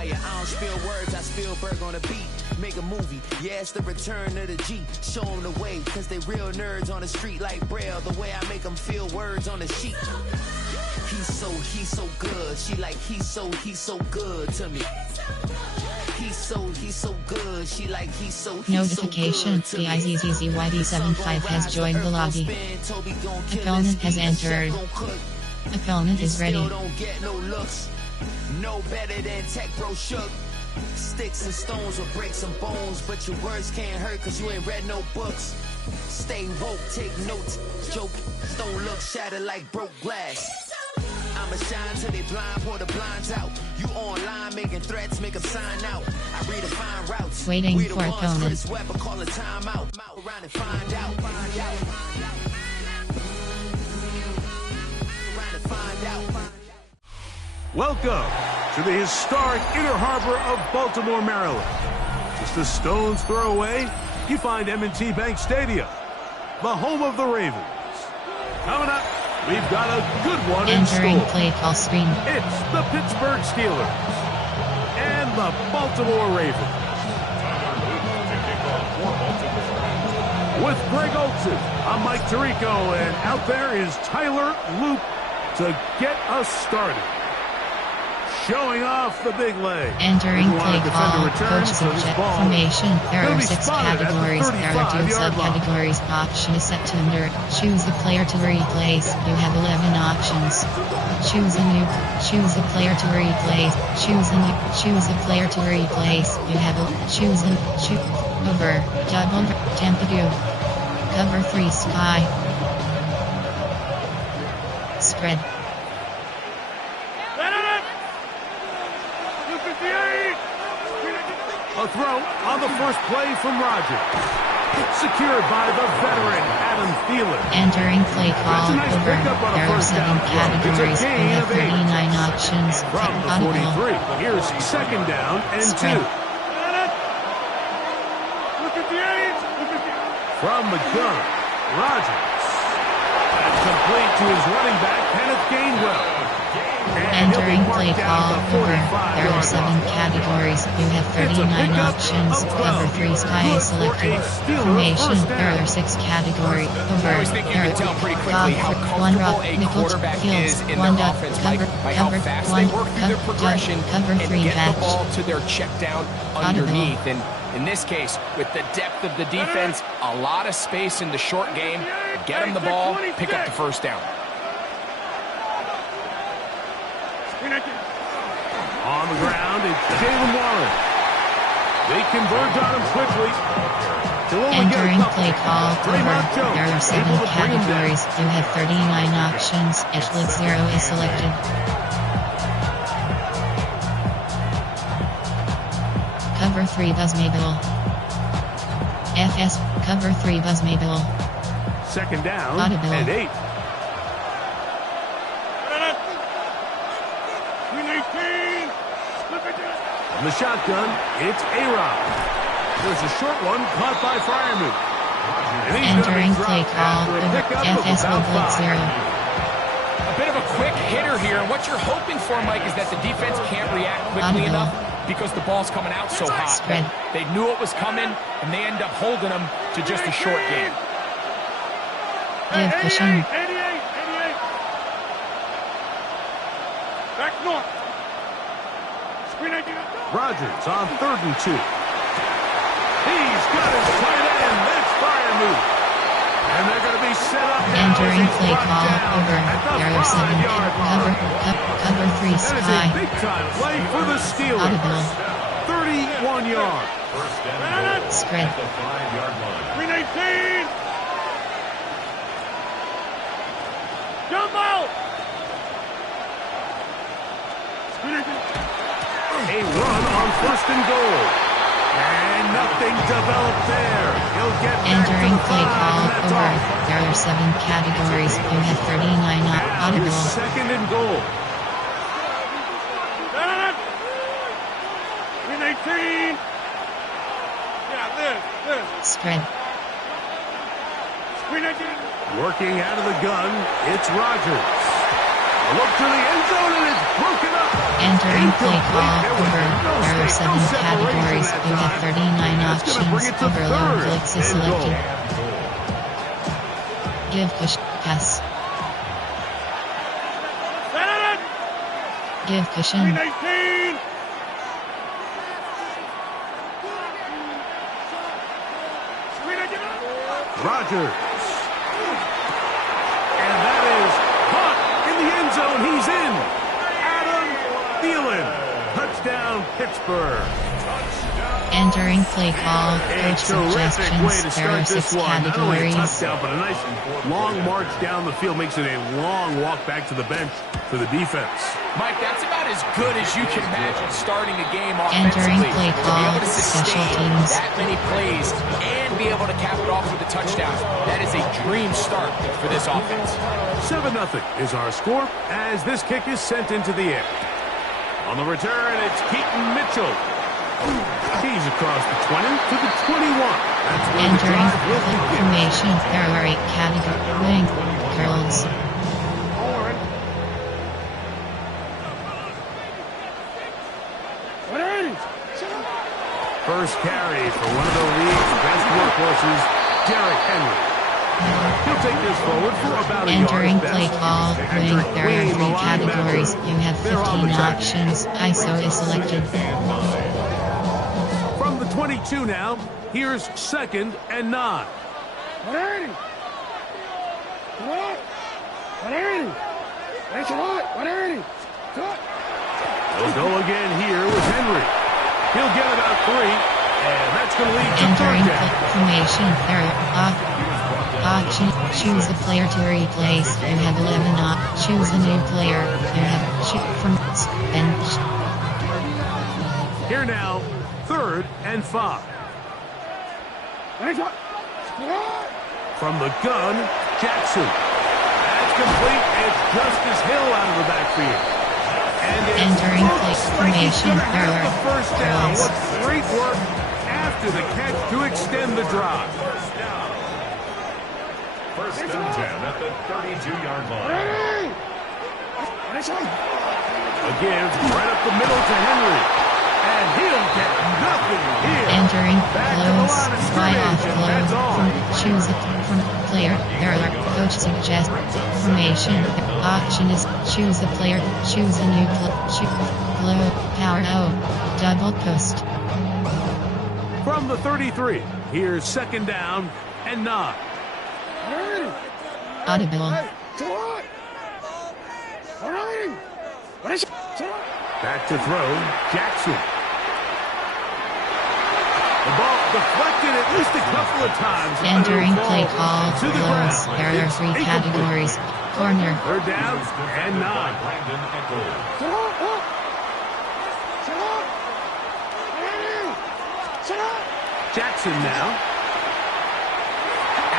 fire. I don't spill words, I spill Berg on a beat. Make a movie, yeah, it's the return of the G. Show them the way, cause they real nerds on the street like Braille. The way I make them feel words on the sheet. He's so good. She like, he's so good to me. He's so good. She like, he's so Notification, so good. the IZZYD75 has joined the lobby. Opponent has entered. Opponent is ready. No better than Tech Bro Shook. Sticks and stones will break some bones, but your words can't hurt cause you ain't read no books. Stay woke, take notes, joke, don't look shattered like broke glass. I'ma shine till they blind, pour the blinds out. You online making threats, make them sign out. I redefine routes. Waiting for opponent. Weapon, call a time out. Around and find out. Welcome to the historic Inner Harbor of Baltimore, Maryland. Just a stone's throw away, you find M&T Bank Stadium, the home of the Ravens. Coming up, we've got a good one in store. Entering play call screen. It's the Pittsburgh Steelers and the Baltimore Ravens. With Greg Olson, I'm Mike Tirico, and out there is Tyler Loop to get us started. Showing off the big leg. Entering play call, coach subject formation. There are 6 categories. There are 2 subcategories. Option is set to under. Choose the player to replace. You have 11 options. Choose a new. Choose a player to replace. Choose a new. Choose a player to replace. You have a. Choose a. Over. Double. Tempadu. Cover 3 sky. Spread. A throw on the first play from Rogers. Secured by the veteran Adam Thielen. Entering play call Nice over. There are 7 categories. You have 39 options. From the 43. Here's second down and Spread. 2. From the gun, Rogers. And complete to his running back, Kenneth Gainwell. Entering play call over. There are 7 categories. You have 39 options. Cover 3 sky is selected. Formation. There are 6 categories. Over. I always think you can tell pretty quickly how comfortable a quarterback is in their offense, Mike, by how fast they work through their progression and get the ball to their check down underneath. And in this case, with the depth of the defense, a lot of space in the short game. Get them the ball, pick up the first down. On the ground, it's Jalen Warren. They converge on him quickly. Entering play call over. There are 7 categories. You have 39 options. Edgewood 0 is selected. Cover 3 Buzzmobile. FS. Cover 3 Buzzmobile. Second down Audible. and 8. From the shotgun, it's A-Rod. There's a short one caught by Freiermuth. Entering play call over. FS will blitz 0. A bit of a quick hitter here. What you're hoping for, Mike, is that the defense can't react quickly enough because the ball's coming out so hot. Spread. They knew it was coming, and they end up holding them to just a short game. Give cushion. Back north. Rogers on 3rd and 2. He's got his tight end. That's Freiermuth. And they're going to be set up now. Entering play call over. There are 7 cover 3 sky. Big time play for the Steelers. Audible. 31 yards. Spread. 319. Jump out. A run on 1st and goal. And nothing developed there. He'll get Entering play call over. There are 7 categories. You have 39 audible. 2nd and goal. 319. Yeah, Spread. Working out of the gun, it's Rogers. A look to the end zone, and it's broken up. Entering play call over. are 7 categories. You have 39 options. Overload clicks is selected. Give push, pass. Give cushion. Rogers. And that is caught in the end zone. He's in. Adam Thielen. Touchdown, Pittsburgh. Entering play call, coach suggestions. There are 6 categories. Touchdown, but a nice long march down the field makes it a long walk back to the bench for the defense. Mike, that's about as good as you can imagine starting a game offensively. Entering play call, special teams. That many plays and be able to cap it off with a touchdown. That is a dream start for this offense. 7-0 is our score as this kick is sent into the air. On the return, it's Keaton Mitchell. He's across the 20 to the 21. That's where entering the drive will begin. formation. There are 8 categories. Curls. First carry for one of the league's best workhorses, Derrick Henry. He'll take this forward for about a Entering yard. play call, wing. There are 3 categories. You have 15 options. ISO is selected. From the 22 now, here's 2nd and 9. They'll go again here with Henry. He'll get about 3, and that's going to lead to Entering 3rd down. formation. There are options. Choose a player to replace. You have 11 options. Choose a new player. You have shoot from bench. Here now, 3rd and 5. From the gun, Jackson. That's complete. It's Justice Hill out of the backfield. And Entering play formation. There are the first down. curls. What great work after the catch to extend the drive. First and 10 at the 32-yard line. Again, right up the middle to Henry. And he'll get nothing here. Entering Back to the close, line of fly off scrimmage, and that's low, all. choose a from player, there are coach suggest, formation, option is, choose a player, choose a new blue, power O, double post. From the 33, here's 2nd down and 9. Audible. Back to throw, Jackson. The ball deflected at least a couple of times. Entering It'll play fall call, to the close, ground. there are It's 3 incomplete. categories, corner, 3rd down and 9. Brandon Echols. Jackson now.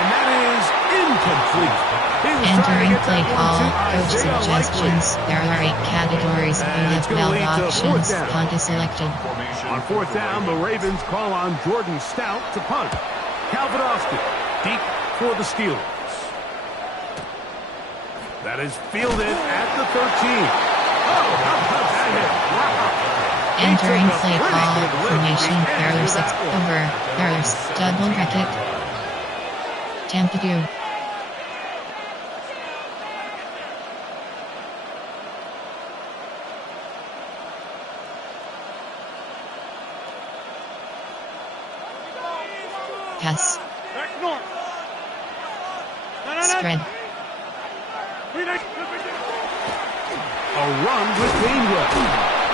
And that is incomplete. He was trying to entering get play that one call, to coach Isaiah Likely. suggestions, there are 8 categories, you And it's have gonna 12 lead to options, 4th down. punt is selected. On 4th down, the Ravens call on Jordan Stout to punt. Calvin Austin deep for the Steelers. That is fielded at the 13. Oh, how about that hit? Wow. Entering took a play pretty call, good lift formation, at the end there are of 6, that one. over, there are double bracket. Tampadu. Pass. Spread. A run with Gainwell.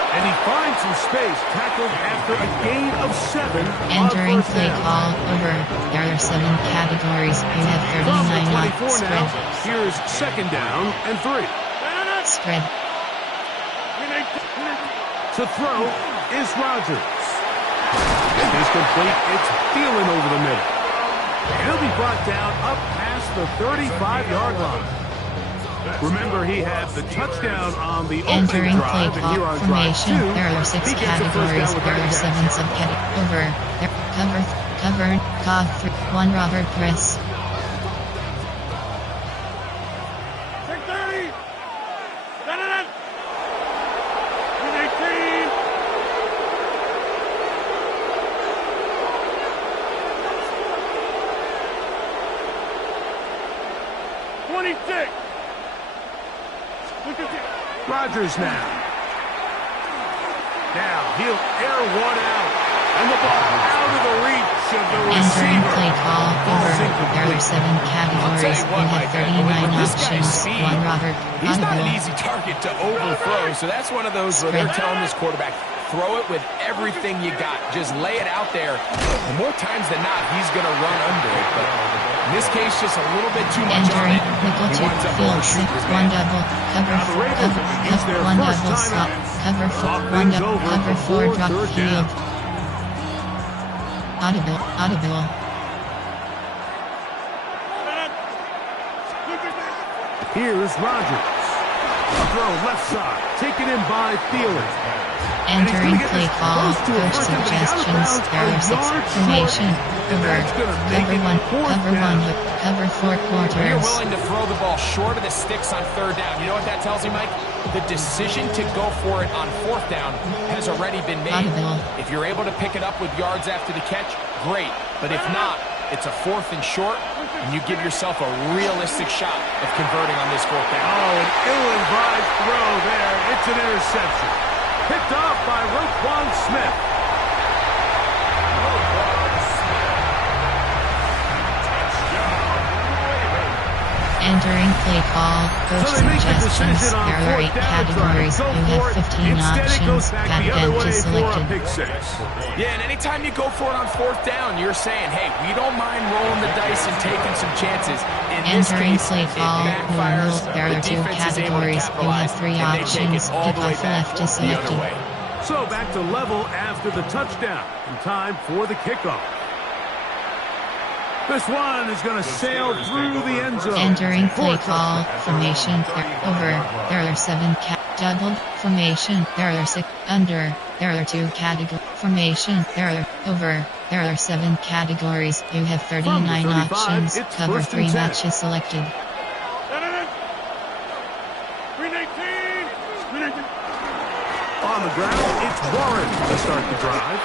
And he finds some space, tackled after a gain of 7. Entering on 1st play down. call, over, there are 7 categories, you have From the 39 on 24 spread. now, here's 2nd down and 3. Spread. To throw is Rogers. It is complete. It's Thielen over the middle. And he'll be brought down up past the 35-yard line. Remember, he had the touchdown on the opening Entering play drive, and here call, on drive 2, formation, there are 6 he gets a first categories, down with there Eddie are 7 Jackson. subcategories, over, there, cover, cog 3, 1 Robert Press. 26. Rodgers now. Now he'll air one out. And the ball out of the reach of the receiver. Entering play call over. There are 7 categories. We have 39 options. 1 Robert. He's not an easy target to overthrow, so that's one of those where they're telling this quarterback, throw it with everything you got. Just lay it out there. And more times than not, he's going to run under it. But in this case, just a little bit too much on it. Nickel 2, field 6, 1 double, cover 1 double slot, cover 4, 1 double, cover 4 drop field. Audible. Here's Rodgers. Throw left side, taken in by Thielen. Entering play call, coach suggestions, there are 6 formation, cover 1, cover 4 quarters. You're willing to throw the ball short of the sticks on 3rd down. You know what that tells me, Mike? The decision to go for it on 4th down has already been made. If you're able to pick it up with yards after the catch, great. But if not, it's a 4th and short, and you give yourself a realistic shot of converting on this 4th down. Oh, an ill-advised throw there. It's an interception. Picked off by Roquan Smith. Entering play call, coach suggestions, there are 8 categories, you have 15 options, Madden selected. Yeah, and anytime you go for it on 4th down, you're saying, hey, we don't mind rolling the dice and taking some chances. Entering play call, there are 2 categories, you have 3 options, kickoff left is selected. So back to level after the touchdown, and time for the kickoff. This one is going to sail through the end zone. Entering play call, formation, over, there are 7 doubled, formation, there are 6, under, there are 2 categories, formation, there are, over, there are 7 categories, you have 39 options, cover 3 matches selected. On the ground, it's Warren to start the drive.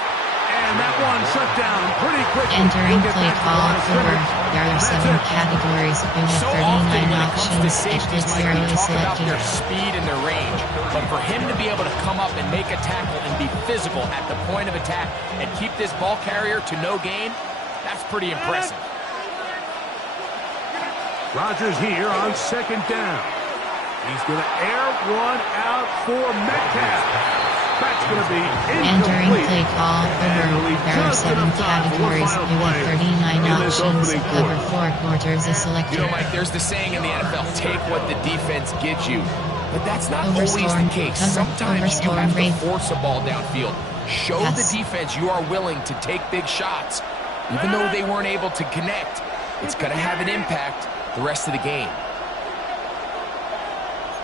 And that one shut down pretty quickly. Entering play call, over, there are 7 categories, you have 39 options, exit 0 is selected. Their speed and their range, but for him to be able to come up and make a tackle and be physical at the point of attack and keep this ball carrier to no gain, that's pretty impressive. Rodgers here on 2nd down. He's going to air one out for Metcalf. That's going to be entering play call, over, there are 7 categories, you have 39 options, cover 4 quarters is selected. You know, Mike, there's the saying in the NFL, take what the defense gives you. But that's not always the case. Sometimes you have to force a ball downfield. Show the defense you are willing to take big shots. Even though they weren't able to connect, it's going to have an impact the rest of the game.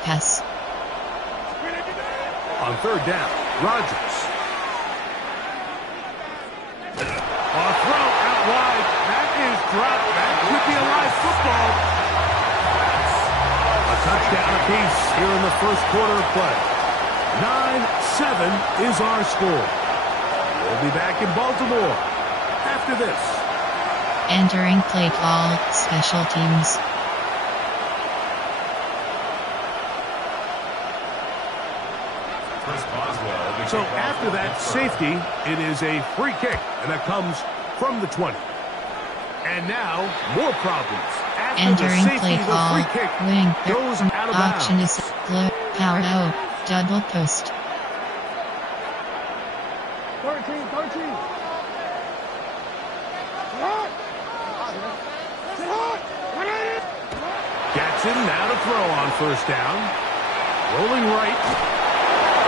Pass. On 3rd down, Rodgers. A throw out wide. That is dropped. That could be a live football. A touchdown apiece here in the 1st quarter of play. 9-7 is our score. We'll be back in Baltimore after this. Entering play call, special teams. So after that safety, it is a free kick, and that comes from the 20. And now, more problems. After entering the safety, play call, the free kick wing, goes out of option bounds. is blue, power O, double post. 13. Jackson now to throw on 1st down. Rolling right.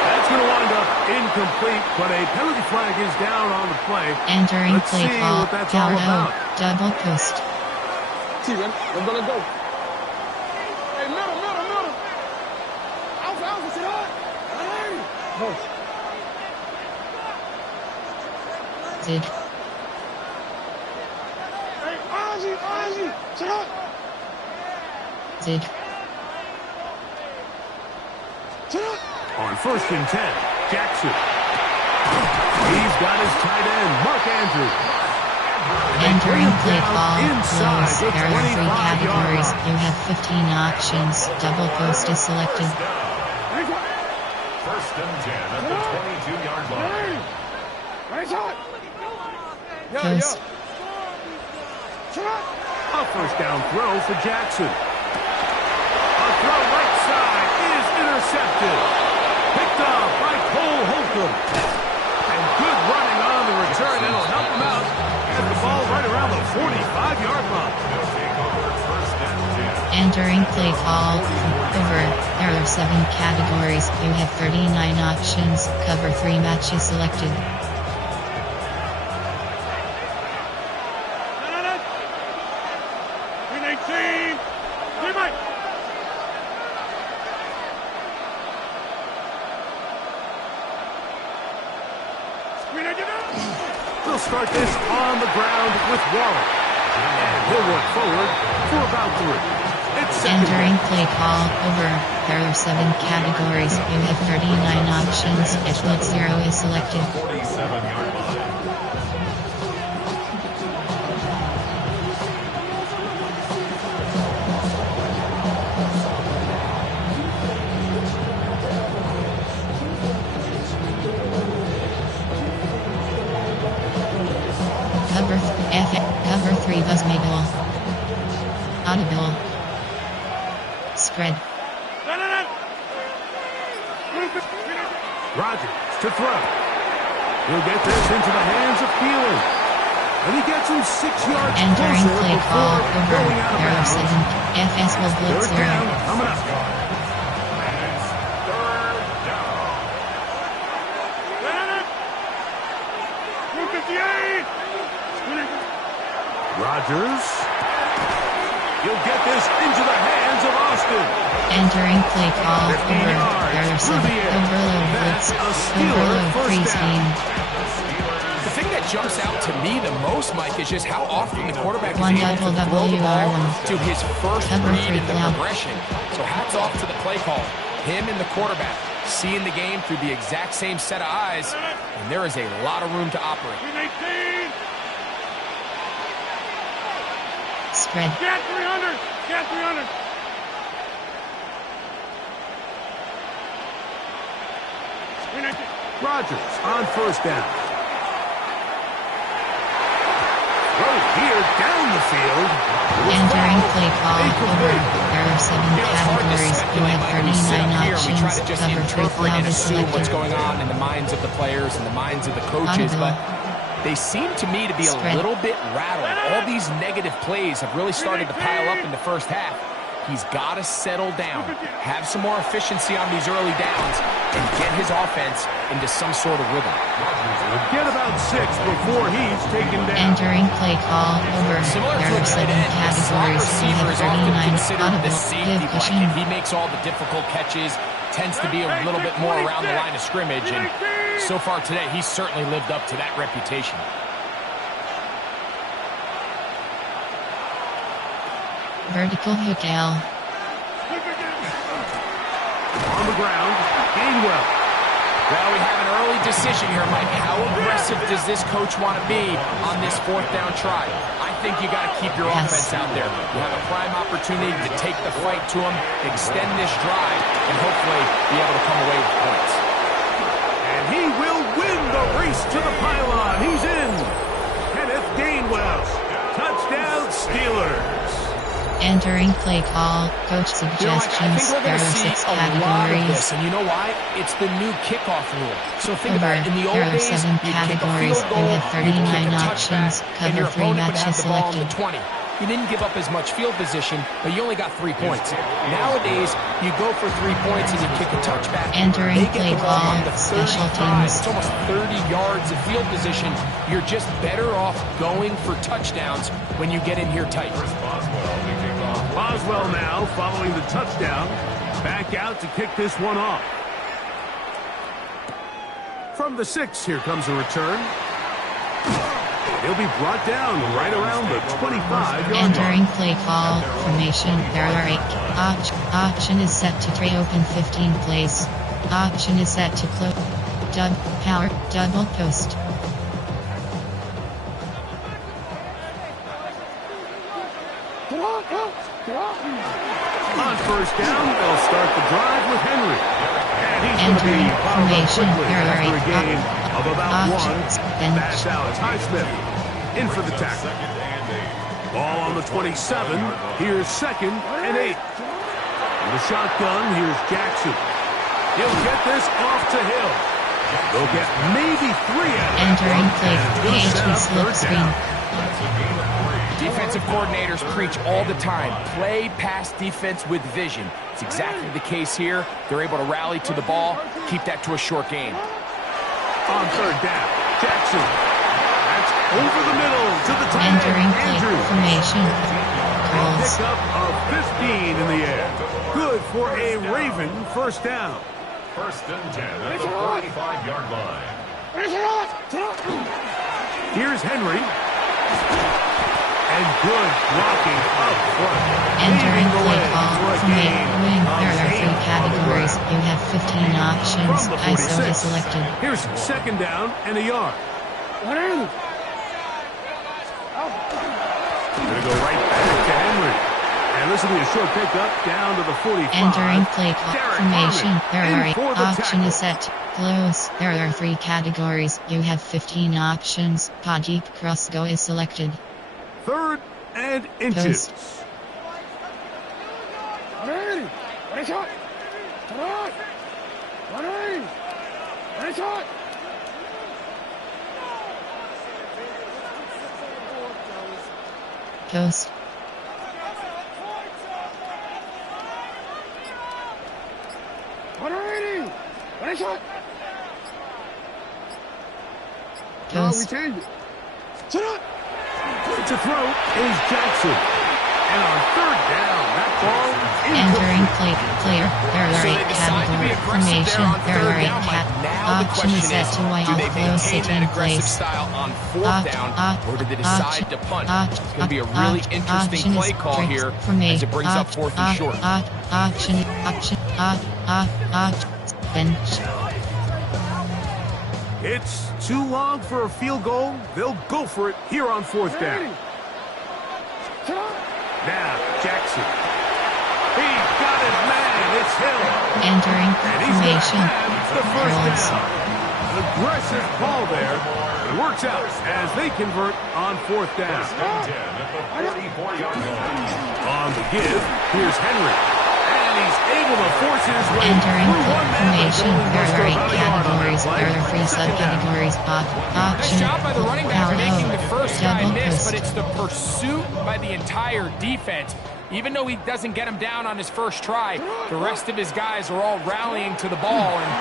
That's going to wind up incomplete, but a penalty flag is down on the play. Entering Let's play see call, what that's all power about. O, double post. Steven, let's go. Hey, middle. Alpha, sit hard. Zid. Hey, Ozzy, sit hard. Zid. On 1st and 10, Jackson. He's got his tight end, Mark Andrews. Entering play call, close. There are 3 categories. You have 15 options. Double post is selected. First and 10 at the 22-yard line. Post. A first down throw for Jackson. A throw right side is intercepted. Picked up by Cole Holcomb. And good running on the return. That'll help him out. Get the ball right around the 45-yard line. They'll take over first and 10. Entering play call, over. There are 7 categories. You have 39 options. Cover 3 matches selected. We'll start this on the ground with Warren. And he'll work forward for about 3. It's Entering play call, over. There are 7 categories. You have 39 options. Split 0 is selected. 47-yard line. Cover 3 was middle. Audible. Spread. Rodgers to throw. He'll get this into the hands of Thielen. And he gets him 6 yards Entering closer play call, before over. going out of There are bounds. 7. FS will blitz 0. Third down coming up. And it's third down. Rodgers. He'll get this into the hands of Austin. Entering play call, 15 over. yards There are 7. through the air. Overload blitz. That's a Steeler Overload first freeze down. game. The thing that jumps out to me the most, Mike, is just how often the quarterback is One able to throw the ball WR1. to his first Cover read 3 in the cloud. progression. So hats off to the play call. Him and the quarterback seeing the game through the exact same set of eyes, and there is a lot of room to operate. Spread. Get 300! Get 300! Rodgers on first down. Throw here down the field. Entering play call, over. There are 7 categories. You have 39 We try options. to just Cover 3 interpret cloud and is assume what's selected. going on in the minds of the players and the minds of the coaches, Audible. but they seem to me to be a Spread. little bit rattled. All these negative plays have really started to pile up in the first half. He's got to settle down, have some more efficiency on these early downs, and get his offense into some sort of rhythm. Will get about 6 before he's taken down. Entering play call, over. Similar There to a are 7 tight end, the slot categories. You receiver have is often 39 considered the audible. safety Give blanket. cushion. He makes all the difficult catches, tends to be a little bit more around the line of scrimmage, and so far today, he's certainly lived up to that reputation. Vertical hook L. On the ground, Gainwell. Well, we have an early decision here, Mike. How aggressive does this coach want to be on this 4th down try? I think you got to keep your Yes. offense out there. You have a prime opportunity to take the fight to him, extend this drive, and hopefully be able to come away with points. And he will win the race to the pylon. He's in. Kenneth Gainwell. Touchdown, Steelers. Entering play call, coach You know, Mike, I think suggestions. we're There going are to see 6 a lot of categories. this, and you know why? It's the new kickoff rule. So think Over. about it. In the old There are days, 7 you'd kick a categories. field You goal, have you'd kick 39 a options. touchback, and Cover your 3 opponent would matches have the ball on the selected. 20. You didn't give up as much field position, but you only got 3 points. Nowadays, you go for 3 points and you kick a touchback. Entering They get play the ball call, on the 30 special tries. teams. It's almost 30 yards of field position. You're just better off going for touchdowns when you get in here tight. Boswell now following the touchdown. Back out to kick this one off. From the 6, here comes a return. He'll be brought down right around the 25-yard line. Entering play call, formation. There are 8. Option is set to tray open 15 plays. Option is set to close. Power, double post. On first down, they'll start the drive with Henry. And he's going to be formation quickly after a gain of about options, one. then That's Alex Highsmith in for the tackle. Ball on the 27. Here's 2nd and 8. In the shotgun, here's Jackson. He'll get this off to Hill. They'll get maybe 3 out of it. Entering play, PHP slip screen. Defensive coordinators preach all the time, play pass defense with vision. It's exactly the case here. They're able to rally to the ball, keep that to a short game. On 3rd down, Jackson. That's over the middle to the tight end, Entering play Andrews. formation. A Curls. pickup of 15 in the air. Good for a Raven first down. 1st and 10 at the 45-yard line. Here's Henry. And good blocking up front. Entering Paving the play way call for a from gain wing. of There are 3 8 on the categories. ground. You have 15 options. From the ISO 46. is selected. Here's 2nd down and a yard. Going to go right back to Henry. And this will be a short pickup down to the 45. Entering play call Derek formation. Harmon There in are 8 for the option tackle. is set. Close. There are 3 categories. You have 15 options. Pod deep cross go is selected. 3rd and inches. Post. Post. Post. To throw is Jackson. And on 3rd down, that ball Entering incomplete. player. There are So 8 they decide to be category aggressive formation. there on There 3rd are 8 down, Mike. Now the option question is set is, to while do they flow maintain sit that in aggressive place. style on 4th down, or do they decide to punt? It's going to be a really interesting play call here as it brings up 4th and short. Option. Bench. It's too long for a field goal. They'll go for it here on 4th down. Now, Jackson. He got his man. It's Hill. Entering And he's going to formation. have the first Curls. down. An aggressive call there. It works out as they convert on 4th down. 1st and 10 at the 44-yard line. On the give, here's Henry. And he's able to force his way Entering through one man. formation. There are 8 About a yard on that categories. play. There are 3 2nd down. subcategories. Nice Option. job by the running back making the first guy Double miss, post. but it's the pursuit by the entire defense. Even though he doesn't get him down on his first try, the rest of his guys are all rallying to the ball, and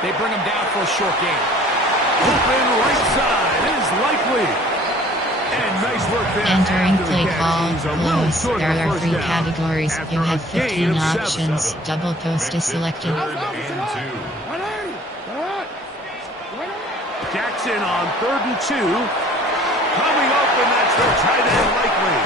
they bring him down for a short game. Open right side is likely. And nice work there. Entering after the play catch. call. He's a little Close. short of There the are first 3 down categories. after You have a gain 15 of 7. options. Double post is selected. 3rd and 2. Jackson on 3rd and 2. Coming up, and that's the tight end likely.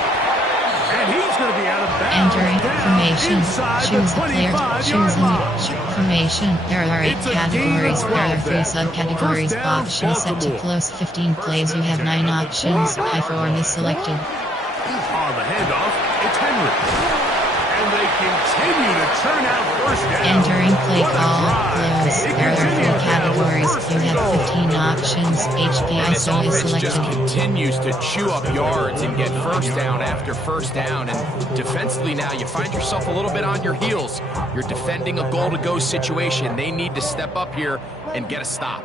And he's going to be out of bounds. Entering down formation. inside Choose the the player. 25-yard Choose line. formation. There are 8 It's a categories. gain of There are 12 3 there. subcategories. First down, Option set to Baltimore. close 15 plays. You have 9 options. I4 is selected. On the handoff, it's Henry. And they continue to turn out first down. Entering play What a call. drive. Close. It There are 3 continues categories. first You and have goal. 15 options. And this HPISO is offense just selected. continues to chew up yards and get first down after first down. And defensively now, you find yourself a little bit on your heels. You're defending a goal-to-go situation. They need to step up here and get a stop.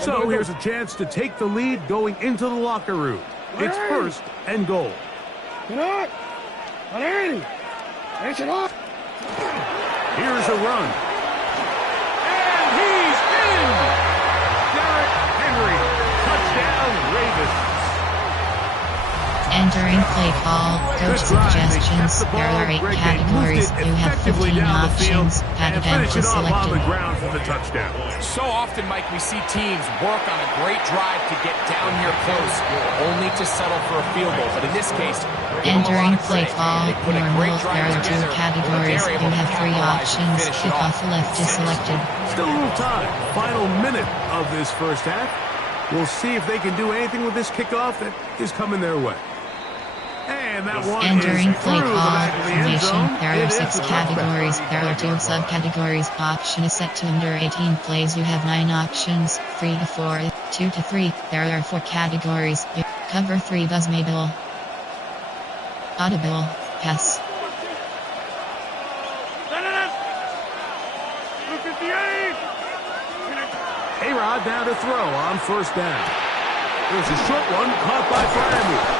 So here's a chance to take the lead going into the locker room. It's 1st and goal. Here's a run. And he's in! Derek Henry. Touchdown, Ravens. Entering play call. Coach suggestions. There are 8 categories. You have 15 options. Pad bench is on the selected. ground for the touchdown. So often, Mike, we see teams work on a great drive to get down here close, only to settle for a field goal. But in this case, give them a lot Entering of play credit. call. They put a great Normal. drive There are 2 together, categories. they're You able to have 3 capitalize and options. finish it Kickoff off. left is selected. Still a little time. Final minute of this first half. We'll see if they can do anything with this kickoff that is coming their way. And that one Entering is play through the call back of the end formation. zone. There It are is 6 a touchback. categories. There are 2 subcategories. Option is set to under 18 plays. You have 9 options. 3 to 4, 2 to 3. There are 4 categories. Cover 3 Buzzmable. Audible. Pass. A-Rod down to throw on first down. There's a short one caught by Freiermuth.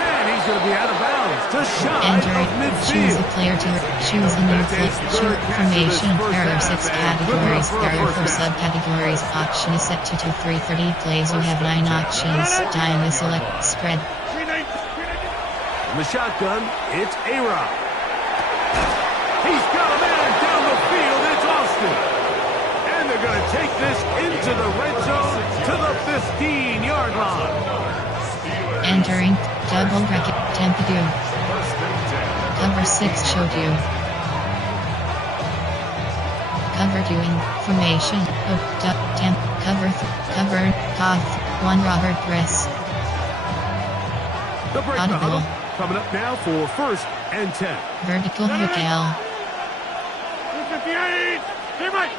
And he's going to be out of bounds to shy Entering. of midfield. Choose a player to choose a new play. Choose formation. There are 6 categories. There are 4 subcategories. Option is set to 2, 3, 30 plays. You have 9 options. Time is select. Spread. In the shotgun, it's A-Rod. He's got a man down the field. It's Austin. And they're going to take this into the red zone to the 15-yard line. Entering. Double bracket. Tempadu. Cover 6 showed you. Cover 2 in formation. Temp. Cover. Cough. 1 Robert Press. The break the huddle coming up now for first and 10. Vertical hook L. 58. Stay right.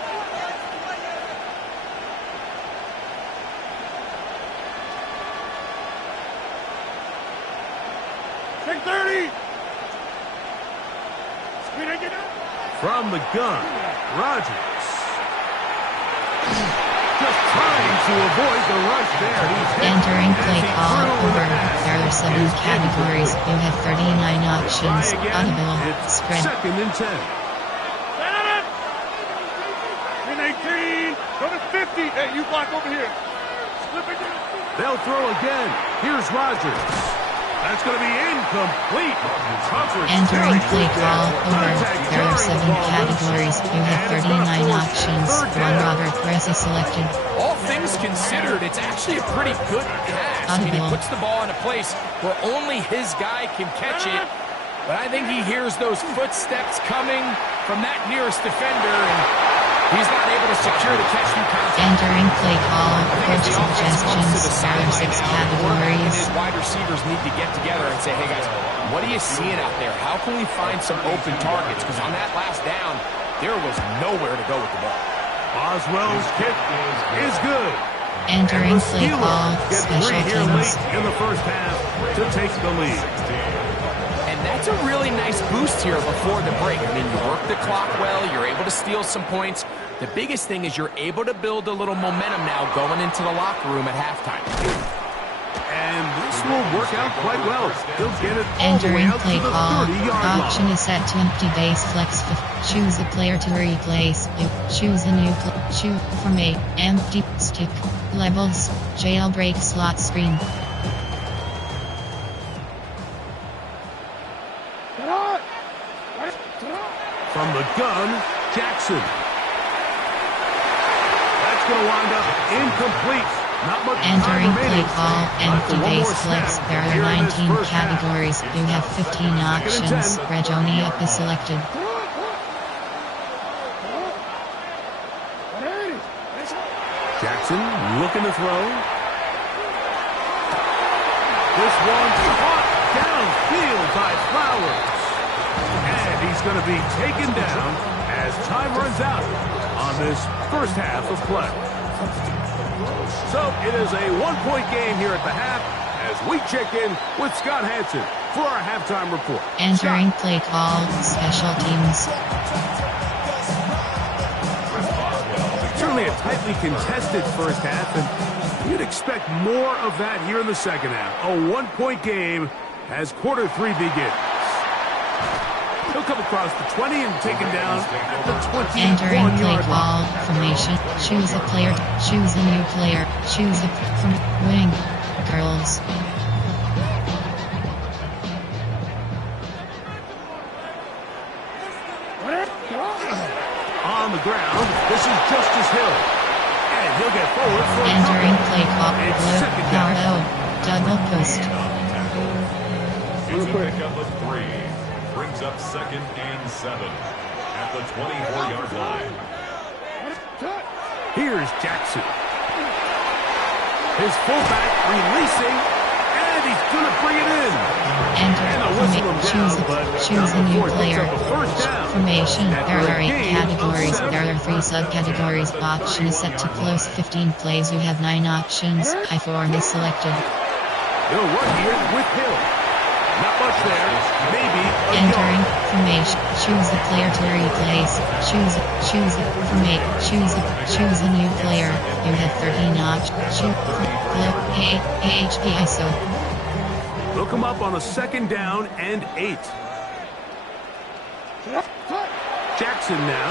Take 30. From the gun, Rodgers. Just trying to avoid the rush there. He's Entering play call over. There are 7 categories. You have 39 options. Audible. It's Spread. second and 10. 18. Go to 50. Hey, you block over here. Slip it down. They'll throw again. Here's Rodgers. That's going to be incomplete. Entering play call over. There are 7 categories. You have 39 options. 1 Robert Press is selected. All things considered, it's actually a pretty good pass. I mean, he puts the ball in a place where only his guy can catch it. But I think he hears those footsteps coming from that nearest defender, and he's not able to secure the catch through contact. Entering play call. Coach suggestions. There are 6 categories. His wide receivers need to get together and say, hey guys, what are you seeing out there? How can we find some open targets? Because on that last down, there was nowhere to go with the ball. Boswell's kick is good. Entering play call. Get Special three here teams. late in the first half to take the lead. And that's a really nice boost here before the break. I mean, you work the clock well, you're able to steal some points. The biggest thing is you're able to build a little momentum now going into the locker room at halftime. And this will work out quite well. He'll get it all the way Entering out play to the call. 30-yard Option line. is set to empty base flex. Choose a player to replace. Choose a new shoot from a empty stick. Levels. Jailbreak slot screen. From the gun, Jackson. That's going to wind up incomplete. Not much time Entering play remaining. call. Time for Empty one more base flex. snap There here are in this 19 first half. categories. You have 15 options. Regoniup is selected. Jackson looking to throw. This one caught downfield by Flowers. And he's going to be taken down as time runs out on this first half of play. So it is a one-point game here at the half as we check in with Scott Hansen for our halftime report. Entering Scott. play call. Special teams. Certainly a tightly contested first half, and you'd expect more of that here in the second half. A one-point game as quarter 3 begins. He'll come across the 20 and taken down at the Entering play 21-yard call. line. Formation. Choose a player. Choose a new player. Choose a from wing. Girls. On the ground, this is Justice Hill. And he'll get forward for a Entering couple. play call. It's Blue. second down. Narrow. Double post. It's a pickup of 3. Brings up second and 7 at the 24-yard line. Here's Jackson. His fullback releasing, and and he's going to bring it in. Choose a new player. Formation. There are 8 categories. There are 3 subcategories. Option is set to close 15 plays. You have 9 options. High form is selected. He'll run here with Hill. Not much there. Maybe a Entering yard. formation. Choose the player to replace. Choose a new player. You have 13 options. HPISO. Look him up on a 2nd down and 8. Jackson now.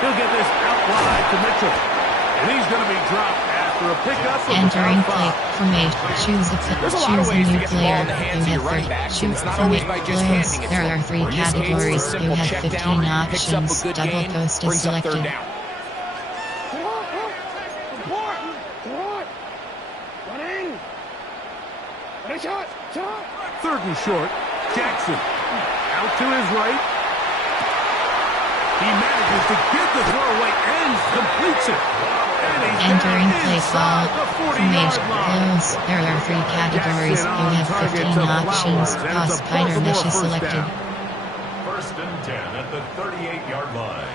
He'll get this out wide to Mitchell. And he's going to be dropped after a pickup of Entering about play 5. formation. Choose a new player. You have 30. Choose players. There are 3 categories. You have 15 options. Double post is selected. Third and short. Jackson out to his right. He manages to get the throw away and completes it. And he's Entering play inside call. the 40-yard Formation line. close. There are 3 categories. You have 15 options. Toss spider mesh is selected. First and 10 at the 38-yard line.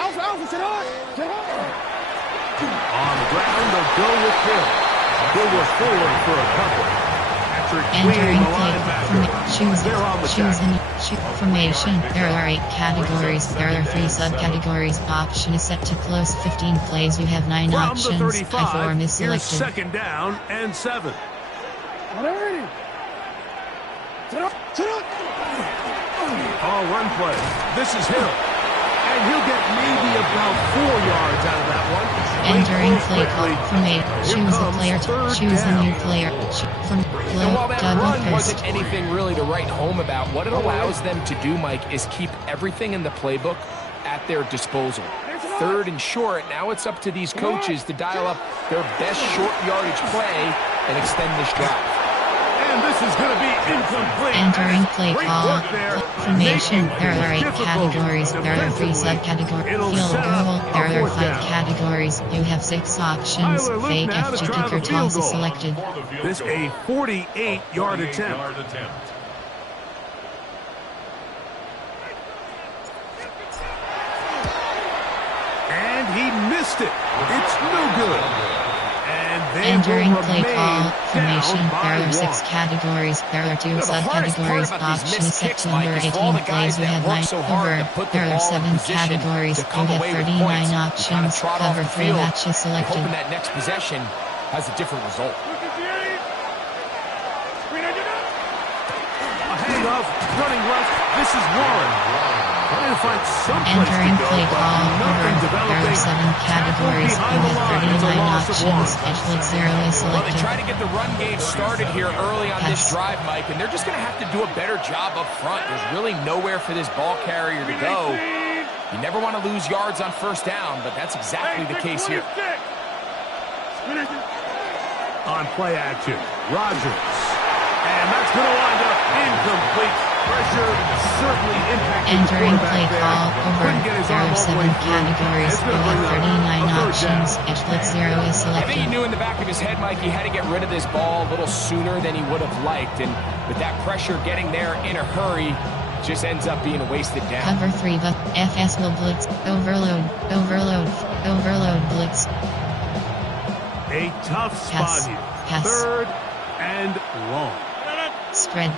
On the ground, they'll go with Hill. Hill was forward for a couple. Entering play formation. There are 8 categories. There are 3 subcategories. Option is set to close 15 plays. You have 9 From options. the 35, High form is here's selected. 2nd down and 7. Oh, run play. This is Hill. And he'll get maybe about 4 yards out of that one. Entering play call formation. Choose a player to choose a new player. And while that run wasn't anything really to write home about, what it allows them to do, Mike, is keep everything in the playbook at their disposal. 3rd and short, now it's up to these coaches to dial up their best short yardage play and extend this drive. And this is going to be incomplete. Entering play Great call work there. formation. There are 8 Difficult categories. There are 3 defensively. subcategories. It'll Field set up goal. a There are 4th 5 down. categories. You have 6 options. Tyler Luke Fake now to FG try the kicker field toss is goal. selected. For the field This goal. a 48-yard attempt. 48-yard attempt. And he missed it. It's no good. And they Entering will play remain call formation. down by There are 6 1. categories. There are 2 You know, the hardest part subcategories. about these Option is missed set kicks, to Mike, under is for all 18 the guys plays. You that have work 9 so hard over. to put the There are ball in 7 position categories. to You come have away with 39 points. You kinda options. trot off Cover the 3 field, matches selected. hoping that next possession has a different result. A handoff, running left. This is Warren. Trying to find some place Entering to go, play but call nothing over. There developing. are 7 categories. You Behind the have line, it's a 39 loss of options. 1. Edge blitz 0 is Well, they selected. try to get the run game started here early on this Pass. drive, Mike, and they're just going to have to do a better job up front. There's really nowhere for this ball carrier to go. You never want to lose yards on 1st down, but that's exactly the case here. On play action, Rodgers. And that's going to wind up incomplete. Pressure certainly impacting the Entering quarterback play there. call over. Couldn't get his There arm are all the 7 way through. categories. It's You gonna have bring up 39 a 3rd options. down. Edge blitz 0 is I think he selected. knew in the back of his head, Mike, he had to get rid of this ball a little sooner than he would have liked. And with that pressure getting there in a hurry, just ends up being a wasted down. Cover 3 but FS will blitz. Overload blitz. A tough spot Pass. here. Pass. 3rd and long. Spread.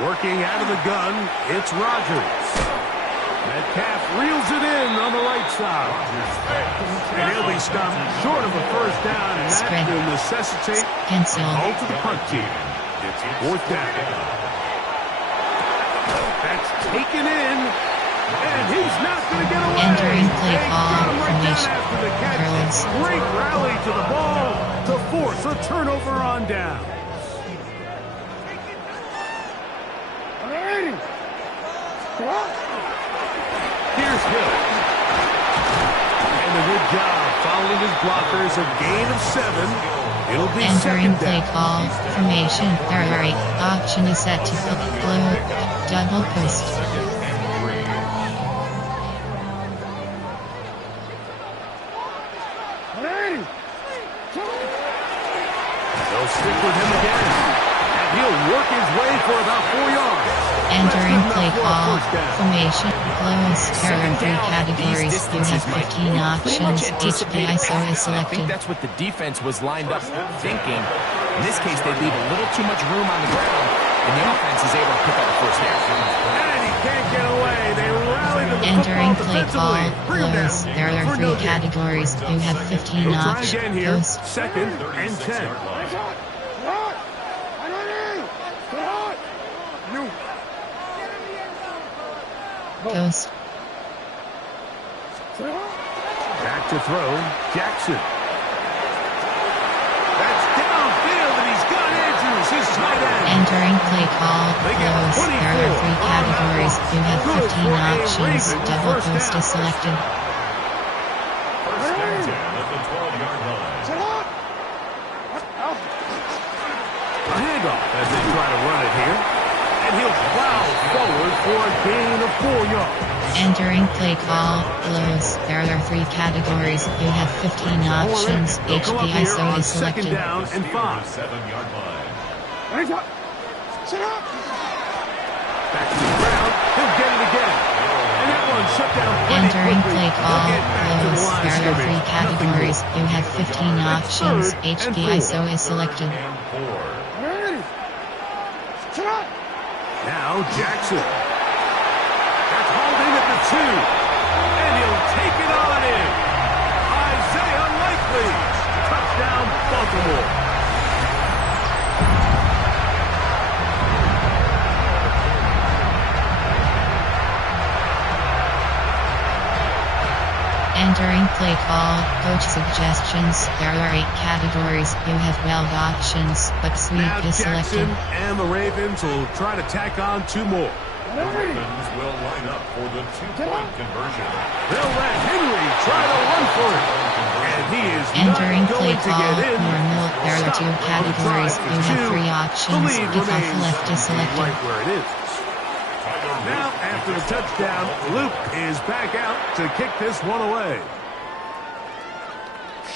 Working out of the gun, it's Rodgers. Metcalf reels it in on the right side. And he'll be stopped short of a 1st down, and that Spread. will necessitate Cancel. all to the punt team. It's 4th down. That's taken in, and he's not going to get away. Entering play They call got him right down formation. after the catch. Curls. Great rally to the ball to force a turnover on down. Here's Hill. And a good job following his blockers. A gain of 7. It'll be Entering 2nd play down. call formation. There are 8 option is set to blow. Double post. stick with him again. And he'll work his way for about 4 yards. Entering play call, formation, close, there are 3 categories, you have 15 options, HP ISO is I think selected. that's what the defense was lined up thinking. In this case, they leave a little too much room on the ground, and the offense is able to pick up the first down. And he can't get away. They rally to the Entering football play call, defensively. Bring him close, down there are for 3 no gain. categories, you have 15 He'll try options, again here. close, Second and 10. close, Back to throw, Jackson. That's downfield, and he's got Andrews, his tight end. entering play call, close, there are 3 categories, you have 15 options, double post is selected. First and 10 at the 12-yard line. A handoff as they try to run it here. And he'll plow forward for a gain of 4 yards. Entering play call, close, there are 3 categories, you have 15 options, They'll come up HP here ISO on is second selected. down and 5. 7-yard line. Back to the ground. He'll get it again. And that one shut down pretty Entering quickly. play call, They'll get back to the close, line of there are 3 scrimmage. categories, Nothing you have 15 options, third and HP 4. ISO is selected. And 4. Now Jackson. That's holding at the 2. And he'll take it on in. Isaiah Likely. Touchdown, Baltimore. Entering play call, coach suggestions, there are 8 categories, you have 12 options, but sweep Now is selected. Jackson and the Ravens will try to tack on 2 more. The Ravens will line up for the 2-point conversion. They'll let Henry try to run for it. And he is Entering not play going to call, get in. normal, there are 2 categories, you have 3 options, The lead kick off remains left is selected. right where it is. Now, after the touchdown, Luke is back out to kick this one away.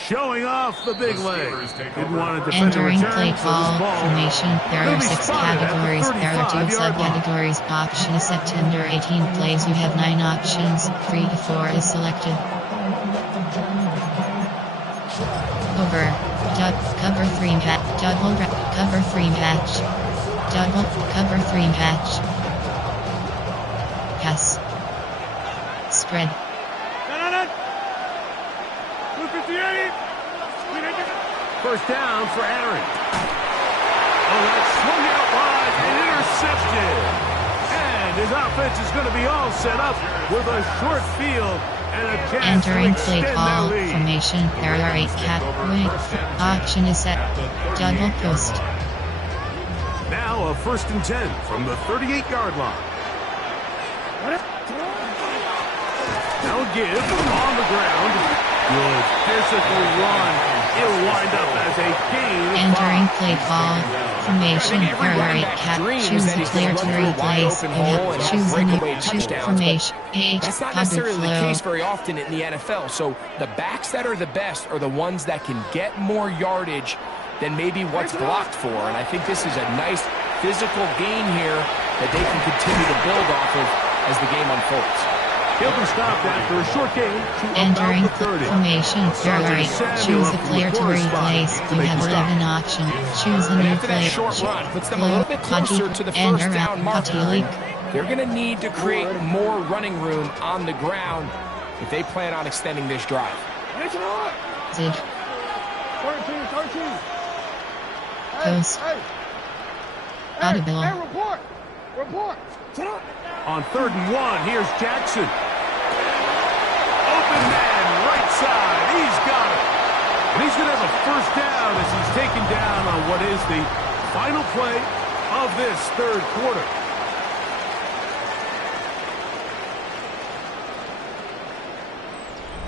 Showing off the big leg. Didn't want to defend a Entering return, play so call, this ball formation, there will are be 6 spotted at the categories, there are 2 35-yard line. subcategories, option is set to under 18 plays, you have 9 options, 3 to 4 is selected. Over, cover 3 match, cover 3 match, cover 3 match. Pass. Spread. First down for Aaron. Oh, that's swung out wide and intercepted. And his offense is going to be all set up with a short field and a chance Entering to play extend call, their lead. formation, there are 8 categories, option is set, double post. Now a first and 10 from the 38-yard line. Now a give on the ground. Good physical run. It'll wind up as a gain. Entering play call, formation, there are 8 choose the player to replace, you have choose a new formation, H, That's not cover necessarily the case flow. very often in the NFL. So the backs that are the best are the ones that can get more yardage than maybe what's blocked for. And I think this is a nice physical gain here that they can continue to build off of as the game unfolds. He'll be stopped after a short gain to Entering about the 30. formation, there are 8, choose the player to replace, you have 11 options, choose a new After that player, short run, puts them a little bit closer to the first down marker. They're going to need to create more running room on the ground if they plan on extending this drive. Coast. Audible. On 3rd and 1, here's Jackson. Open man, right side. He's got it. And he's going to have a first down as he's taken down on what is the final play of this 3rd quarter.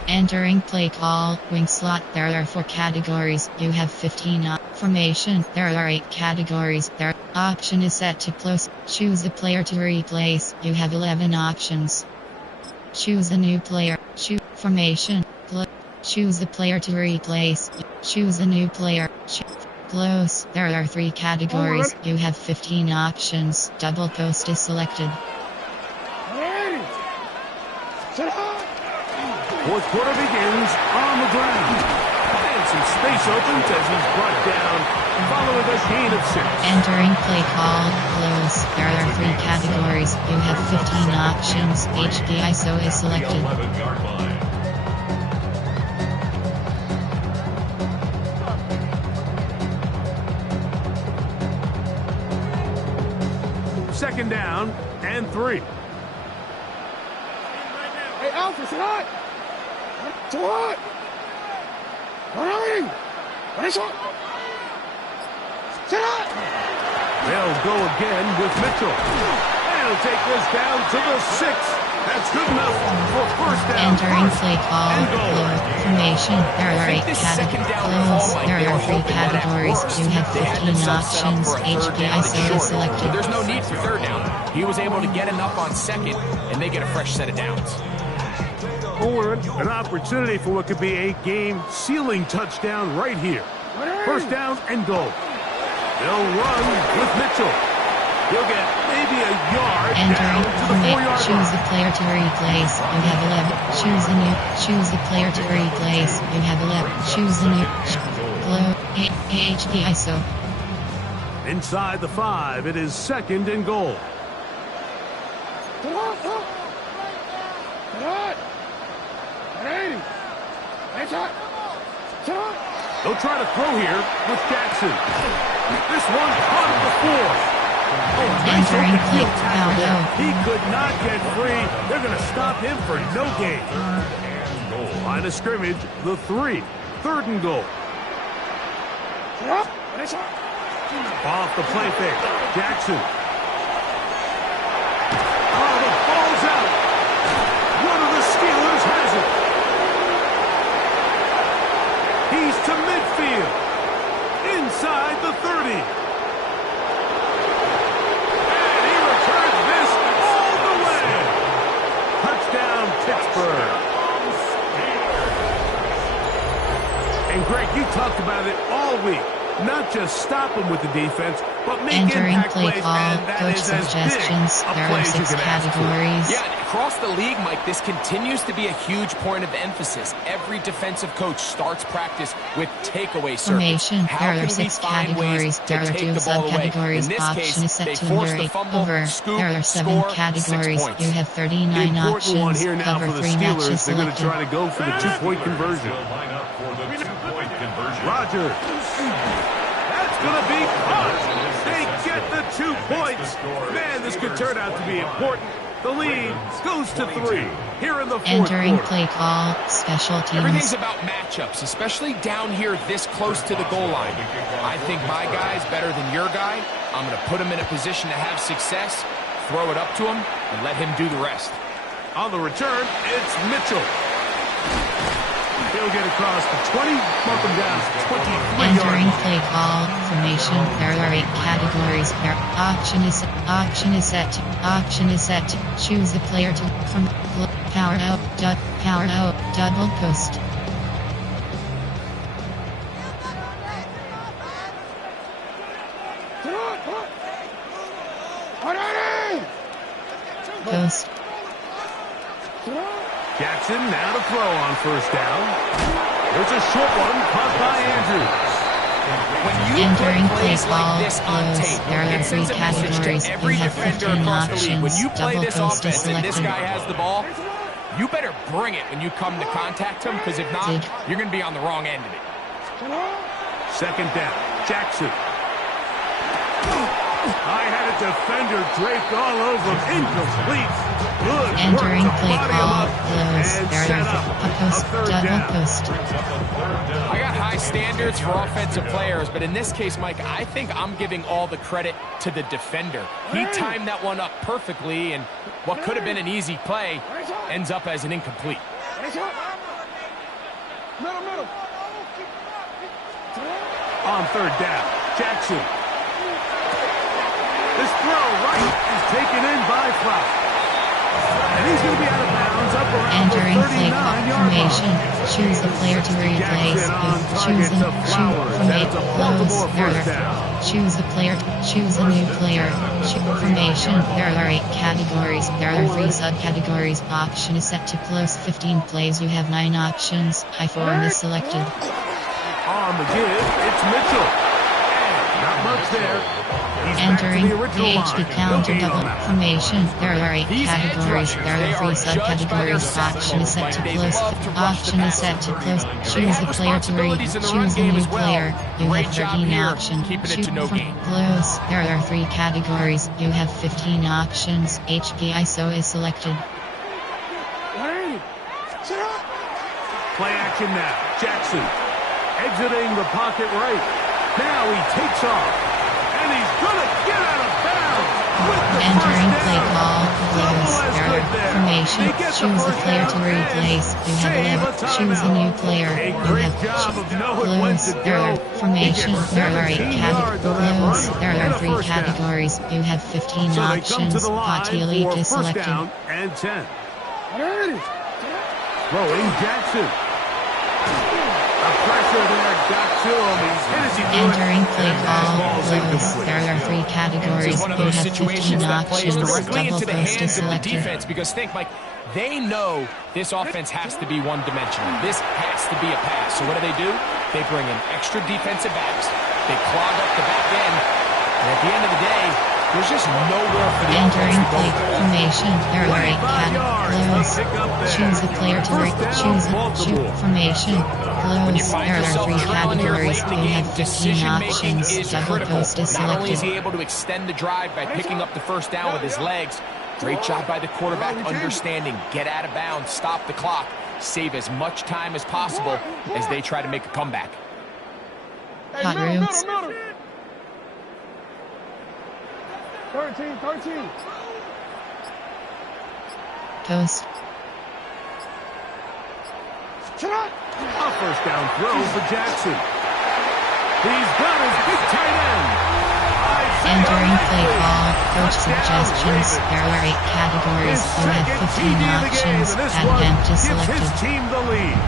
Entering play call, wing slot, there are 4 categories, you have 15 formation, there are 8 categories, their option is set to close, choose the player to replace, you have 11 options. Choose a new player, choose formation, choose the player to replace, choose a new player, Close. There are 3 categories. You have 15 options. Double post is selected. Fourth quarter begins on the ground. And some space opens as he's brought down following a gain of 6. Entering play call. Close. There are 3 categories. You have 15 options. HD ISO is selected. 11-yard line. Second down and 3. Hey, Alfred, sit hot. So what? What are you? What is it? Sit hot. They'll go again with Mitchell. They'll take this down to the 6. That's good enough for first down. Entering play call. Close. Formation. There are 8 categories. There are 3 categories. You have 15 options. HD ISO is selected. There's no need for third down. He was able to get enough on second, and they get a fresh set of downs. Or an opportunity for what could be a game-sealing touchdown right here. First down and goal. They'll run with Mitchell. He'll get maybe a yard down to the 4-yard line. Choose the player to replace. You have 11. Choose the player to replace. You have 11. Choose the new. HD ISO. Inside the 5, it is second and goal. They'll try to throw here with Jackson. This one caught at the 4. Entering play call. He could not get free. They're going to stop him for no gain. Line of scrimmage, the 3. Third and goal. Off the play fake. Jackson. Oh, the ball's out. One of the Steelers has it. He's to midfield. Inside the 30. And he returns this all the way. Touchdown, Pittsburgh. And Greg, you talked about it all week. Not just stop him with the defense, but make impact plays, and that is as big a play as you can ask for. Yeah, across the league, Mike, this continues to be a huge point of emphasis. Every defensive coach starts practice with takeaway circuits. Formation. There are 6 categories. There are 2 subcategories. Option is set to under 8. Over. There are 7 categories. You have 39 options. One here now Cover for the 3 matches Steelers. They're going to selected. try to go for the 2-point conversion. Rogers. That's going to be caught. They get the 2 points. Man, this could turn out to be important. The lead goes to 3 here in the fourth Entering quarter. play call. Special teams. Everything's about matchups, especially down here this close to the goal line. I think my guy's better than your guy. I'm going to put him in a position to have success, throw it up to him, and let him do the rest. On the return, it's Mitchell. He'll get across the 20, bump him down to 23 Entering yards. play call. Formation. There are 8 categories. There. Option is set. Choose the player to from power out. Double post. Post. Jackson now to throw on first down. There's a short one caught by Andrews. Entering play call. Close. There are 3 categories. You have 15 options. When you play Double this post is offense and this selected. guy has the ball, you better bring it when you come to contact him, because if not, you're going to be on the wrong end of it. Second down. Jackson. I had a defender draped all over him. Incomplete. Good Entering work to play body him call. up Close. and There set are up a post. a third Double down. post. I got high standards for offensive players, but in this case, Mike, I think I'm giving all the credit to the defender. He timed that one up perfectly, and what could have been an easy play ends up as an incomplete. On third down, Jackson. This throw right is taken in by Flower. And he's going to be out of bounds up around Entering the play call. 39-yard Formation. line. Choose the player to replace. Choose a Choose the player. Choose a new player. Formation. There are 8 categories. There are 3 subcategories. Option is set to close 15 plays. You have 9 options. I form is selected. On the give, it's Mitchell. And not much there. He's Entering back to the original PHP line. counter No double gain. formation. There are 8 categories. There are 3 subcategories. Option is set to close. Option is set to close. Choose the player to read. Choose a new player. You have 13 options. Shoot from close. There are 3 categories. You have 15 options. HP ISO is selected. Play action now. Jackson exiting the pocket right. Now he takes off. And he's going to get out of bounds with the Entering first play down. call. Close. Almost There good are there. formation. They get the Choose the first player to down replace. and You have save 11. a Choose a timeout. new player. A You great have job of knowing when close. to There are go. formation. He gets There are 8 17 yards on that categories. run There and are a 3 first down. categories. You have 15 So they come to options. the line Party Elite for is first selected. down and 10. Throwing Jackson. The pressure there got to him. He's hit as he threw it. Entering play And call. fastball's Close. incomplete. There are 3 This categories. is one of You those have 15 situations that plays options. directly Double into the post is hands of the selected. defense, because think, Mike, they know this offense has to be one-dimensional. This has to be a pass. So what do? They bring in extra defensive backs. They clog up the back end. And at the end of the day, there's just nowhere for the offense Entering to go. play formation. There are 8 categories. Choose the player to choose formation. When you Close. find There are yourself 3 trailing here categories. late in the You game, have 15 decision-making options. is Double critical. post is Not only is he selected. able to extend the drive by picking up the first down with his legs, great job by the quarterback understanding, get out of bounds, stop the clock, save as much time as possible as they try to make a comeback. Hot routes. 13. Post. A first down throw for Jackson. He's got his big tight end. Entering play call. Coach suggestions. There are 8 categories. You have 15 options. Add them to Gives selected. his team the lead.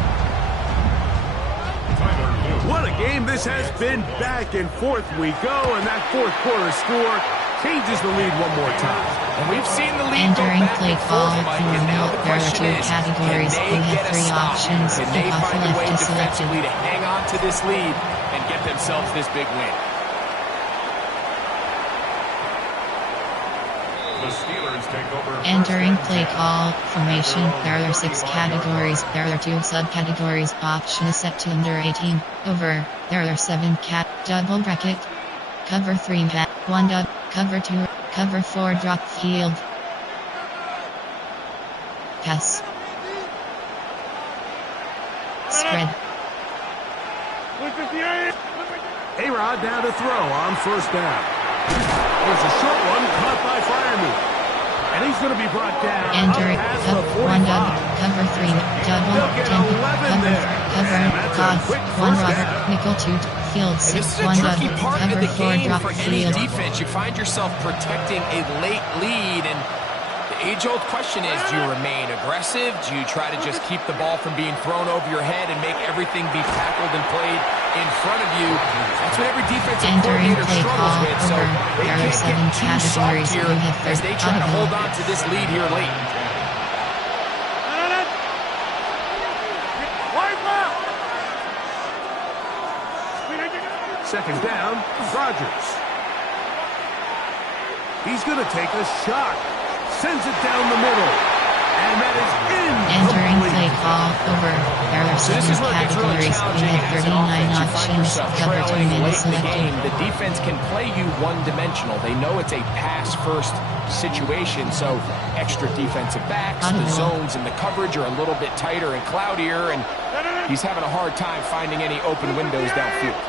What a game this has been. Back and forth we go, and that fourth quarter score changes the lead one more time. And we've seen the lead go Entering back play and call. forth, Mike, and now the There are question 2 is, categories. can You they have get a 3 stop? options. Can they Kick off find a way left is selected. defensively to hang on to this lead and get themselves this big win? The Steelers take over. Entering play call. Formation. There are 6 categories. There are 2 subcategories. Option is set to under 18. Over. There are 7 double bracket. Cover 3 mat. 1 dub. Cover 2. Cover 4 drop field. Pass. Spread. A-Rod down to throw on first down. There's a short one caught by Fireman. And he's going to be brought down. Enter up past the 1 dub. 45. Cover 3. Double. They'll get 10. 11 there. Cover. And that's a God. quick 1 first rubber. down. Nickel 2. Field And this 6. is a 1 dub. tricky part of Cover the 4 game drop for any field. defense. You find yourself protecting a late lead, and the age-old question is, do you remain aggressive? Do you try to just keep the ball from being thrown over your head and make everything be tackled and played in front of you? That's what every defensive Entering coordinator play struggles call. with, so Over. they There are can't 7 get too soft categories. here You have as they try to audible. hold on to this lead here late. Second down, Rodgers. He's going to take a shot. Sends it down the middle. And that is Entering play incomplete. call. Over. There are So 7 this is where it gets really categories. You challenging have as an 39 offense. You find options. yourself Cover 2 trailing late minutes in the selected. game. The defense can play you one-dimensional. They know it's a pass-first situation, so extra defensive backs, the zones and the coverage are a little bit tighter and cloudier, and he's having a hard time finding any open windows downfield.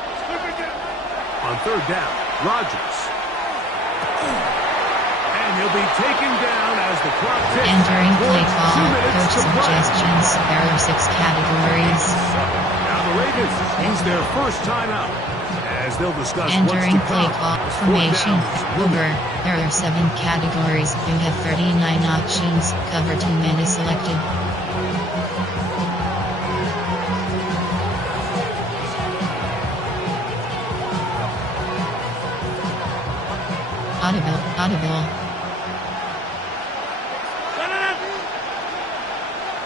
On third down, Rodgers. And he'll be taken down as the clock ticks. Entering play towards call. 2 minutes Coach to play. suggestions. There are 6 categories. Now the Ravens use their first timeout as they'll discuss Entering what's to play come. call. As fourth Formation. down. Over. There are 7 categories. You have 39 options. Cover 2 minutes selected. Audible.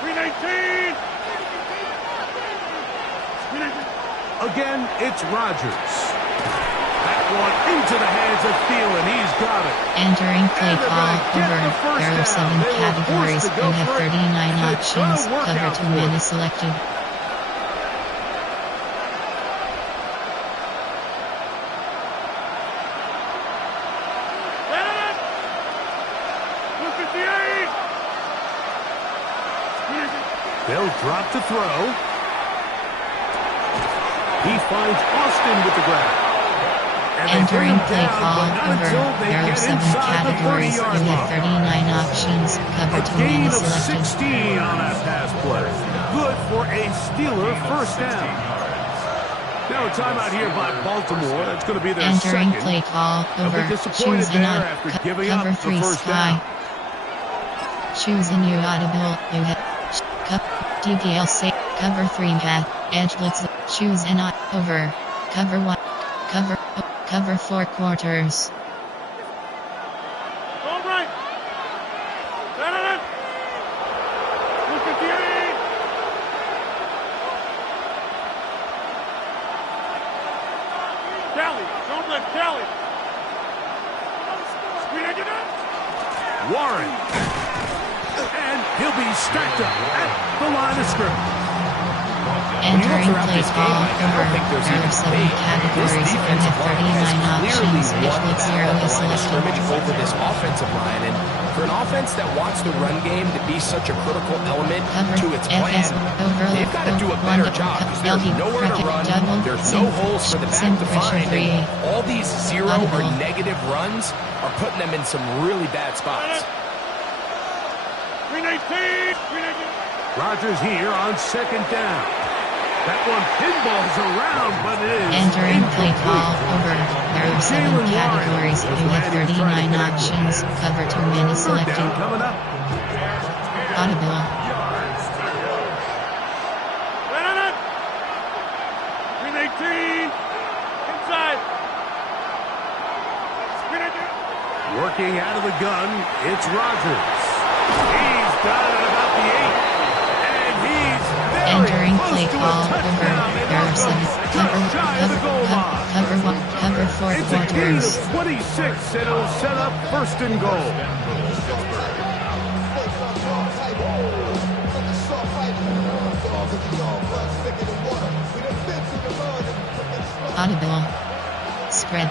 319. Again, it's Rodgers. That one into the hands of Thielen. He's got it. Entering play call over. There are 7 categories. You have 39 options. Cover 2 men is selected. They'll drop to throw. He finds Austin with the grab. Entering play call over. There are 7 categories. You have 39 options. Cover 2 men is selected. 16 on that pass play. Good for a Steeler first down. Now a timeout here by Baltimore. That's going to be their Entering second. play call over. Disappointed Choose there an after giving up cover the 3 first sky. down. Choose a new audible. You have DPLC. Cover 3 path. Edge blitz. Choose an over. Cover 1. Cover 4 quarters. All right. 258. Kelly, don't let Kelly. Warren. And he'll be stacked up at the line of scrimmage. Entering play call over. There are 7 categories. You have 39 options. Edge blitz 0 is selected. Over this offensive line, and for an offense that wants the run game to be such a critical element to its plan, they've got to do a better job because there's nowhere to run, there's no holes for the back to find, and all these 0 or negative runs are putting them in some really bad spots. 319. Rodgers here on second down. That one pinballs around, but it is Entering play call over. There are 7 categories. You have 39 options. Cover 2 men is selected. Coming up. Audible. 319. Inside. Working out of the gun, it's Rodgers. He's got it about the 8. And he's Entering play call over. There are 7 cover 4 it's a gain quarters. of 26, and it'll set up first and goal. Audible. Spread.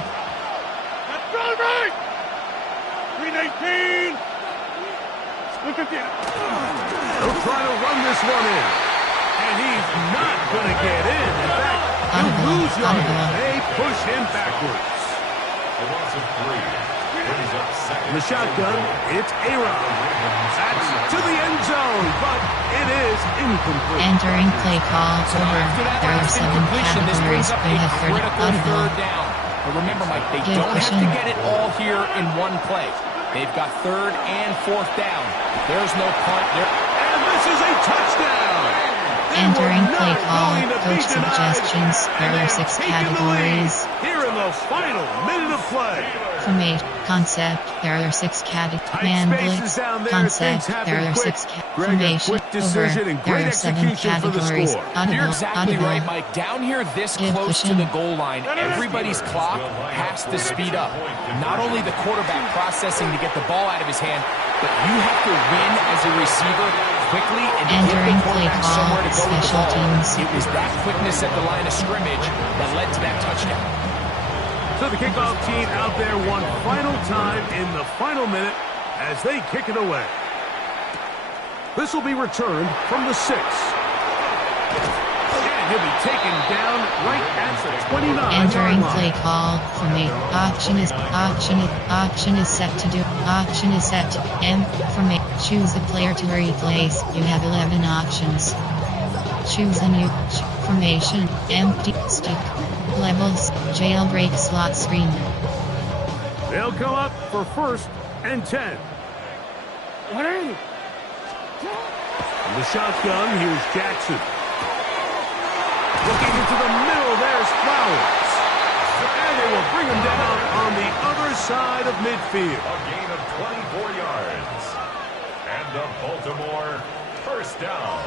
That's all right. 319. Look at that. He'll try to run this one in. And he's not going to get in. In fact, he'll lose yards. They push him backwards. A loss of 3. Brings up second. In the shotgun, it's A-Rod. That's to the end zone, but it is incomplete. Entering play call over. There are 7 categories. You have 30 audible. Down. But remember, Mike, they don't have to get it all here in one play. They've got 3rd and 4th down. There's no punt there. And this is a touchdown. Entering play call. Coach suggestions. There are 6 categories. Here in the final minute of play. Formate. Concept. There are 6 categories. Man blitz. Concept. There are 6 formation. Over. There are 7 categories. You're exactly right, Mike. Down here this close to the goal line, everybody's clock has to speed up. Not only the quarterback processing to get the ball out of his hand, but you have to win as a receiver quickly and Entering get the play quarterback call. somewhere to go with the Special ball. teams. It was that quickness at the line of scrimmage that led to that touchdown. So the kickoff team out there one final time in the final minute as they kick it away. This will be returned from the 6. And he'll be taken down right at the 29. Entering play call. Formate. Option is set to do. Option is set to formate. Choose the player to replace. You have 11 options. Choose a new formation. Empty stick. Levels. Jailbreak slot screen. They'll come up for 1st and 10. What are you? In the shotgun, here's Jackson. Looking into the middle, there's Flowers. And they will bring him down on the other side of midfield. A gain of 24 yards. And the Baltimore first down.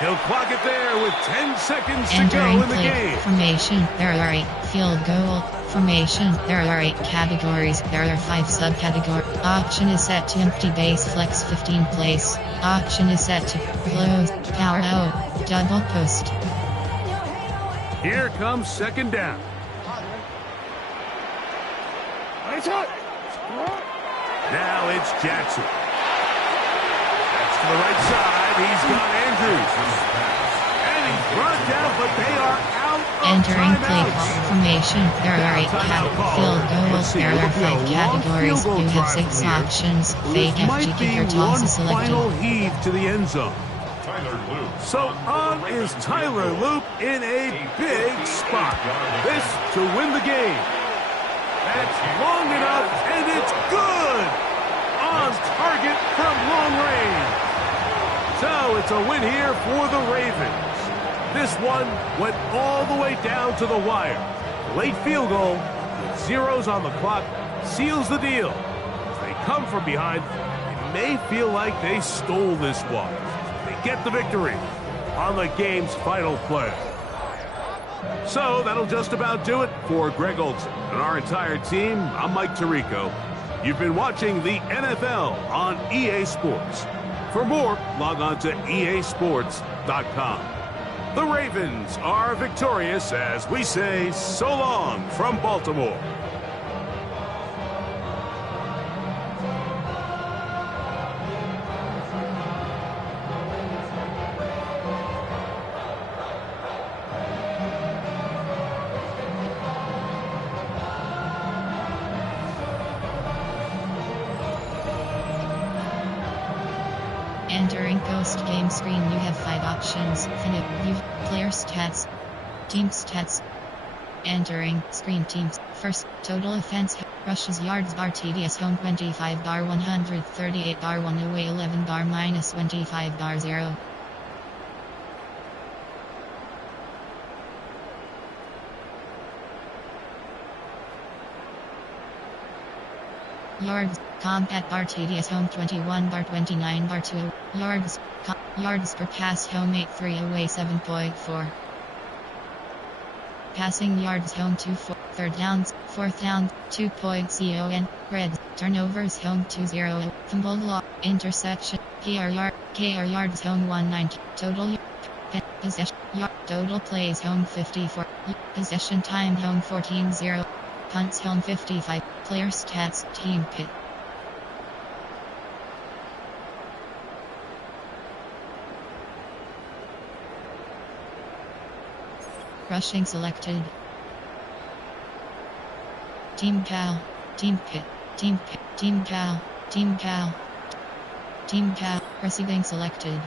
He'll clock it there with 10 seconds to go Entering in the play game. formation, there are 8 field goal. Formation, there are 8 categories. There are 5 subcategories. Option is set to empty base flex 15 place. Option is set to close, power O, double post. Here comes second down. Now it's Jackson. That's to the right side. He's got Andrews. And he's brought down, but they are out of Entering play timeouts. call formation, there are 8 field goals. There are 5 categories. You have 6 options. Fake This might FG be kicker toss one is selected. final heave to the end zone. Tyler Loop. So on is Tyler Loop in a big spot. This to win the game. That's long enough, and it's good! On target from long range. So it's a win here for the Ravens. This one went all the way down to the wire. Late field goal with zeros on the clock seals the deal. As they come from behind, it may feel like they stole this one. They get the victory on the game's final play. So that'll just about do it for Greg Olson and our entire team. I'm Mike Tirico. You've been watching the NFL on EA Sports. For more, log on to easports.com. The Ravens are victorious as we say so long from Baltimore. Entering post-game screen, you have 5 options. Finite view, player stats, team stats. Entering screen teams. First, total offense, rushes, yards, bar, TDS, home 25, bar 138, bar 1 away 11, bar minus 25, bar 0. Yards, combat bar TDS home 21 bar 29 bar 2 yards, yards per pass home 8-3 away 7.4. Passing yards home 2-4, third downs, fourth down 2.con, reds, turnovers home 2-0, fumbled loss, interception, KR yards home 190, total possession, total plays home 54, possession time home 14-0, punts home 55, player stats, team pit. Rushing selected. Team Cal, Team Pit, Team Pit, Team Cal, Team Cal, Team Cal, receiving selected.